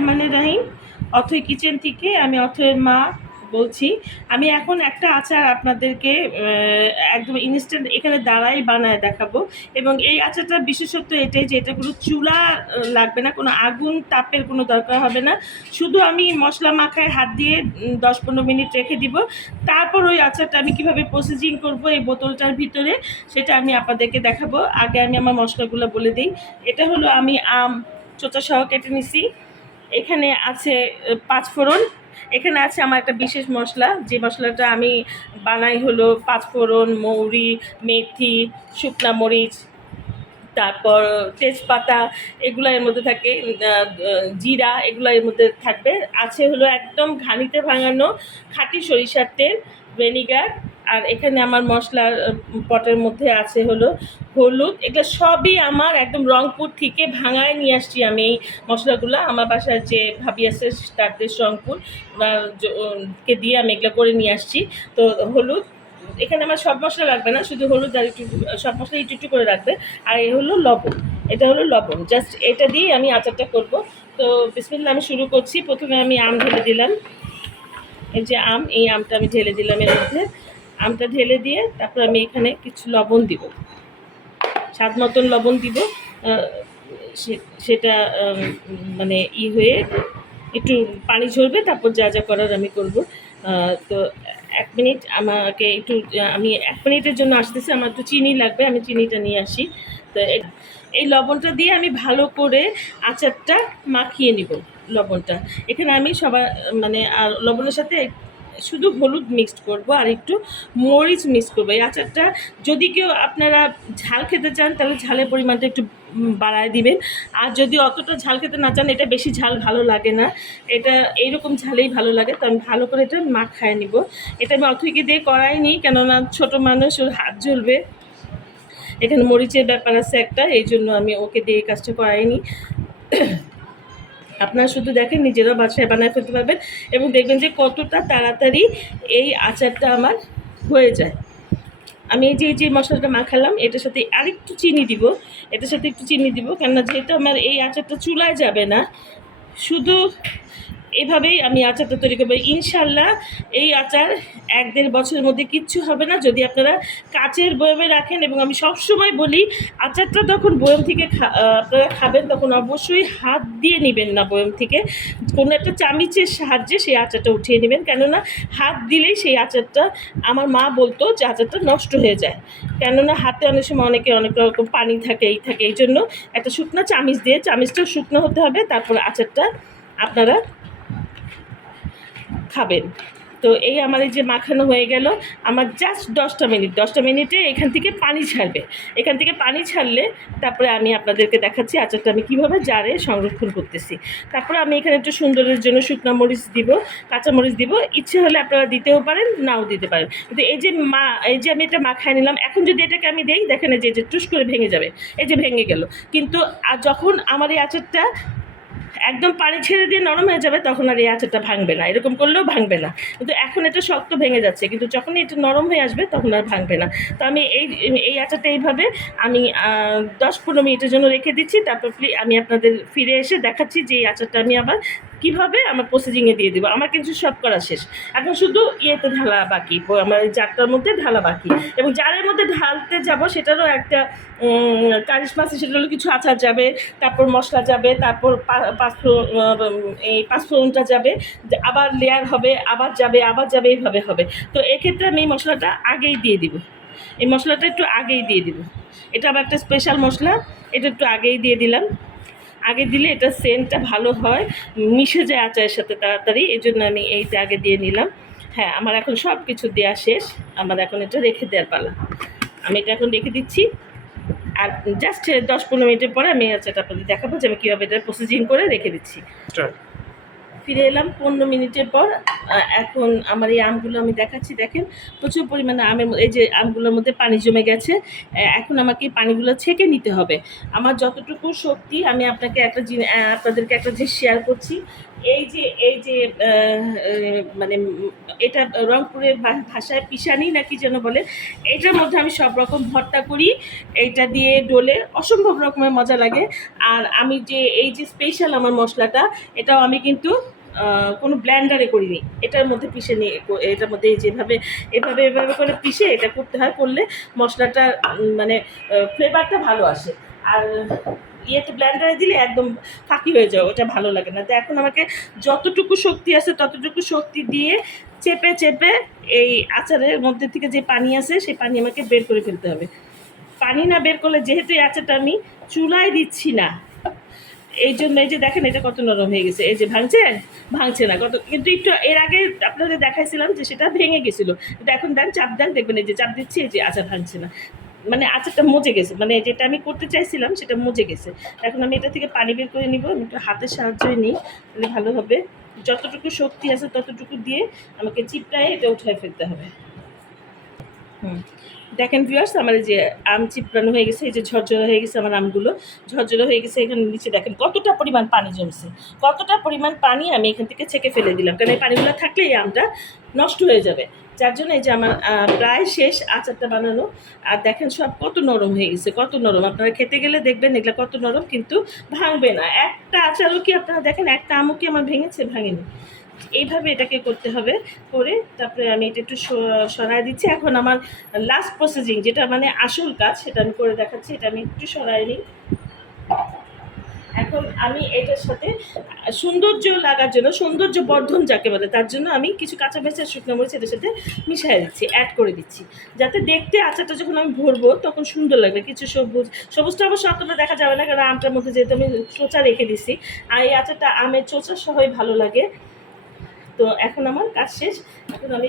রহমানির রহিম। অথৈ কিচেন থেকে আমি অথৈয়ের মা বলছি। আমি এখন একটা আচার আপনাদেরকে একদম ইনস্ট্যান্ট এখানে দাঁড়াই বানায় দেখাবো। এবং এই আচারটার বিশেষত্ব এটাই যে এটা কোনো চুলা লাগবে না, কোনো আগুন তাপের কোনো দরকার হবে না। শুধু আমি মশলা মাখায় হাত দিয়ে 10-15 মিনিট রেখে দিব। তারপর ওই আচারটা আমি কীভাবে প্রসেসিং করব এই বোতলটার ভিতরে সেটা আমি আপনাদেরকে দেখাবো। আগে আমি আমার মশলাগুলো বলে দিই। এটা হলো আমি আম চোচা সহ কেটে নিছি। এখানে আছে 5 ফোড়ন। এখানে আছে আমার একটা বিশেষ মশলা, যে মশলাটা আমি বানাই হলো 5 ফোড়ন, মৌরি, মেথি, শুকনা মরিচ, তারপর তেজপাতা, এগুলো এর মধ্যে থাকে, জিরা, এগুলো এর মধ্যে থাকবে। আছে হলো একদম ঘানিতে ভাঙানো খাঁটি সরিষার তেল, ভিনেগার। আর এখানে আমার মশলার পটের মধ্যে আছে হলো হলুদ। এগুলো সবই আমার একদম রংপুর থেকে ভাঙায় নিয়ে আসছি আমি এই মশলাগুলো। আমার বাসায় যে ভাবি আছে তার দেশ রংপুর কে দিয়ে আমি এগুলো করে নিয়ে আসছি। তো হলুদ, এখানে আমার সব মশলা লাগবে না, শুধু হলুদ আর একটু, সব মশলা একটু একটু করে রাখবে। আর এই হলো লবণ, এটা হলো লবণ। জাস্ট এটা দিয়ে আমি আচারটা করব। তো বিসমিল্লাহ, আমি শুরু করছি। প্রথমে আমি আম ঢেলে দিলাম। এই যে আম, এই আমটা আমি ঢেলে দিলাম এর মধ্যে। আমটা ঢেলে দিয়ে তারপর আমি এখানে কিছু লবণ দিব, স্বাদ মতন লবণ দিব। সেটা মানে হয়ে একটু পানি ঝরবে, তারপর যা যা করার আমি করব। তো 1 মিনিট আমাকে একটু, আমি 1 মিনিটের জন্য আসতেছি, আমার একটু চিনি লাগবে, আমি চিনিটা নিয়ে আসি। তো এই লবণটা দিয়ে আমি ভালো করে আচারটা মাখিয়ে নিব। লবণটা এখানে আমি সবার মানে আর লবণের সাথে শুধু হলুদ মিক্সড করব আর একটু মরিচ মিক্স করবো। এই আচারটা যদি কেউ আপনারা ঝাল খেতে চান তাহলে ঝালের পরিমাণটা একটু বাড়ায় দিবেন। আর যদি অতটা ঝাল খেতে না চান, এটা বেশি ঝাল ভালো লাগে না, এটা এইরকম ঝালেই ভালো লাগে। তো আমি ভালো করে এটা মাখায় নিব। এটা আমি অথৈকে দিয়ে করাইনি, কেননা ছোটো মানুষ, ওর হাত জ্বলবে, এখানে মরিচের ব্যাপার আছে একটা, এই জন্য আমি ওকে দিয়ে কাজটা করাইনি। আপনারা শুধু দেখেন, নিজেরাও বাসায় বানায় ফেলতে পারবেন এবং দেখবেন যে কতটা তাড়াতাড়ি এই আচারটা আমার হয়ে যায়। আমি এই যে মশলাটা মাখালাম এটার সাথে আরেকটু চিনি দিব, এটার সাথে একটু চিনি দিব, কেননা যেহেতু আমার এই আচারটা চুলায় যাবে না, শুধু এভাবেই আমি আচারটা তৈরি করবো। ইনশাল্লাহ এই আচার 1-1.5 বছরের মধ্যে কিচ্ছু হবে না, যদি আপনারা কাচের বয়মে রাখেন। এবং আমি সবসময় বলি, আচারটা তখন বয়ম থেকে আপনারা খাবেন তখন অবশ্যই হাত দিয়ে নেবেন না, বয়ম থেকে কোনো একটা চামিচের সাহায্যে সেই আচারটা উঠিয়ে নেবেন, কেননা হাত দিলেই সেই আচারটা, আমার মা বলতো যে আচারটা নষ্ট হয়ে যায়, কেননা হাতে অনেক সময় অনেক রকম পানি থাকে, এই জন্য একটা শুকনো চামিচ দিয়ে, চামিচটাও শুকনো হতে হবে, তারপর আচারটা আপনারা খাবেন। তো এই আমার এই যে মাখানো হয়ে গেল, আমার জাস্ট 10টা মিনিটে এখান থেকে পানি ছাড়বে। এখান থেকে পানি ছাড়লে তারপরে আমি আপনাদেরকে দেখাচ্ছি আচারটা আমি কীভাবে জারে সংরক্ষণ করতেছি। তারপরে আমি এখানে একটু সুন্দরের জন্য শুকনো মরিচ দিব, কাঁচামরিচ দিব, ইচ্ছে হলে আপনারা দিতেও পারেন, নাও দিতে পারেন। কিন্তু এই যে আমি এটা মাখায় নিলাম, এখন যদি এটাকে আমি দেই, দেখেন এই যে টুস করে ভেঙে যাবে, এই যে ভেঙে গেল। কিন্তু যখন আমার এই আচারটা একদম পানি ছেড়ে দিয়ে নরম হয়ে যাবে, তখন আর এই আচারটা ভাঙবে না, এরকম করলেও ভাঙবে না। কিন্তু এখন এটা শক্ত ভেঙে যাচ্ছে, কিন্তু যখনই এটা নরম হয়ে আসবে তখন আর ভাঙবে না। তো আমি এই আচারটা এইভাবে আমি 10-15 মিনিটের জন্য রেখে দিচ্ছি। তারপর আমি আপনাদের ফিরে এসে দেখাচ্ছি যে এই আচারটা আমি আবার কীভাবে আমার প্রসেসিংয়ে দিয়ে দেবো। আমার কিন্তু সব করা শেষ, এখন শুধু ইয়েতে ঢালা বাকি, আমার এই জারটার মধ্যে ঢালা বাকি। এবং জারের মধ্যে ঢালতে যাব সেটারও একটা কারিশমা আছে, সেটা হলো কিছু আচার যাবে, তারপর মশলা যাবে, তারপর এই 5 ফোড়নটা যাবে, আবার লেয়ার হবে, আবার যাবে, এইভাবে হবে। তো এক্ষেত্রে আমি এই মশলাটা আগেই দিয়ে দিব, এই মশলাটা একটু আগেই দিয়ে দিব। এটা আবার একটা স্পেশাল মশলা, এটা একটু আগেই দিয়ে দিলাম। আগে দিলে এটা সেন্টটা ভালো হয়, মিশে যায় আচারের সাথে তাড়াতাড়ি, এই জন্য আমি এইটা আগে দিয়ে নিলাম। হ্যাঁ, আমার এখন সব কিছু দেওয়া শেষ, আমার এখন এটা রেখে দেওয়ার পালা। আমি এটা এখন রেখে দিচ্ছি, আর জাস্ট 10-15 মিনিটের পরে আমি আচারটা আপনাদের দেখাবো যে আমি কীভাবে এটা প্রসেসিং করে রেখে দিচ্ছি। ফিরে এলাম 15 মিনিটের পর। এখন আমার এই আমগুলো আমি দেখাচ্ছি, দেখেন প্রচুর পরিমাণে এই যে আমগুলোর মধ্যে পানি জমে গেছে। এখন আমাকে এই পানিগুলো ছেঁকে নিতে হবে। আমার যতটুকু শক্তি আমি আপনাদেরকে একটা জিনিস শেয়ার করছি। এই যে মানে এটা রংপুরের ভাষায় পিসানি না কি যেন বলে, এটার মধ্যে আমি সব রকম ভর্তা করি। এইটা দিয়ে ডোলে অসম্ভব রকমের মজা লাগে। আর আমি এই যে স্পেশাল আমার মশলাটা, এটাও আমি কিন্তু কোনো ব্লেন্ডারে করিনি, এটার মধ্যে পিষে নিয়ে এটার মধ্যে এভাবে করে পিষে এটা করতে হয়। করলে মশলাটা মানে ফ্লেভারটা ভালো আসে। আর ইয়েতে ব্লেন্ডারে দিলে একদম ফাঁকি হয়ে যায়, ওটা ভালো লাগে না। তো এখন আমাকে যতটুকু শক্তি আছে ততটুকু শক্তি দিয়ে চেপে চেপে এই আচারের মধ্যে থেকে যে পানি আছে সেই পানি আমাকে বের করে ফেলতে হবে। পানি না বের করলে, যেহেতু এই আচারটা আমি চুলায় দিচ্ছি না, এই জন্য এই যে দেখেন এটা কত নরম হয়ে গেছে। এই যে ভাঙছে না কিন্তু একটু এর আগে আপনাদের দেখাইছিলাম যে সেটা ভেঙে গেছিলো, কিন্তু এখন দেন চাপ দেন, দেখবেন এই যে চাপ দিচ্ছি, এই যে আচার ভাঙছে না, মানে আচারটা মজে গেছে, মানে যেটা আমি করতে চাইছিলাম সেটা মজে গেছে। এখন আমি এটা থেকে পানি বের করে নিব, আমি একটু হাতের সাহায্যে নিই, তাহলে ভালো হবে। যতটুকু শক্তি আছে ততটুকু দিয়ে আমাকে চিপটায় এটা উঠায় ফেলতে হবে। দেখেন ভিউয়ার্স, আমার এই যে আম চিপড়ানো হয়ে গেছে, এই যে ঝরঝরা হয়ে গেছে আমার আমগুলো, ঝরঝরা হয়ে গেছে। এখানে নিচে দেখেন কতটা পরিমাণ পানি জমছে, কতটা পরিমাণ পানি আমি এখান থেকে ছেঁকে ফেলে দিলাম, কারণ এই পানিগুলো থাকলে এই আমটা নষ্ট হয়ে যাবে। যার জন্য এই যে আমার প্রায় শেষ আচারটা বানানো। আর দেখেন সব কত নরম হয়ে গেছে, কত নরম। আপনারা খেতে গেলে দেখবেন এগুলো কত নরম, কিন্তু ভাঙবে না। একটা আচারও কি আপনারা দেখেন, একটা আমও কি আমার ভেঙেছে? ভাঙেনি। এইভাবে এটাকে করতে হবে। করে তারপরে আমি এটা একটু সরায় দিচ্ছি। এখন আমার লাস্ট প্রসেসিং, যেটা মানে আসল কাজ, সেটা আমি করে দেখাচ্ছি। এটা আমি একটু সরাই নিই। এখন আমি এটার সাথে সৌন্দর্য লাগার জন্য, সৌন্দর্য বর্ধন যাকে বলে, তার জন্য আমি কিছু কাঁচা ভেজা শুকনো মরিচ এটার সাথে মিশিয়ে দিচ্ছি, অ্যাড করে দিচ্ছি, যাতে দেখতে আচারটা যখন আমি ভরবো তখন সুন্দর লাগবে। কিছু সবুজটা অবশ্য অতটা দেখা যাবে না, কারণ আমটার মধ্যে যেহেতু আমি চোচা রেখে দিচ্ছি, আর এই আচারটা আমের চোচা সহই ভালো লাগে। তো এখন আমার কাজ শেষ। এখন আমি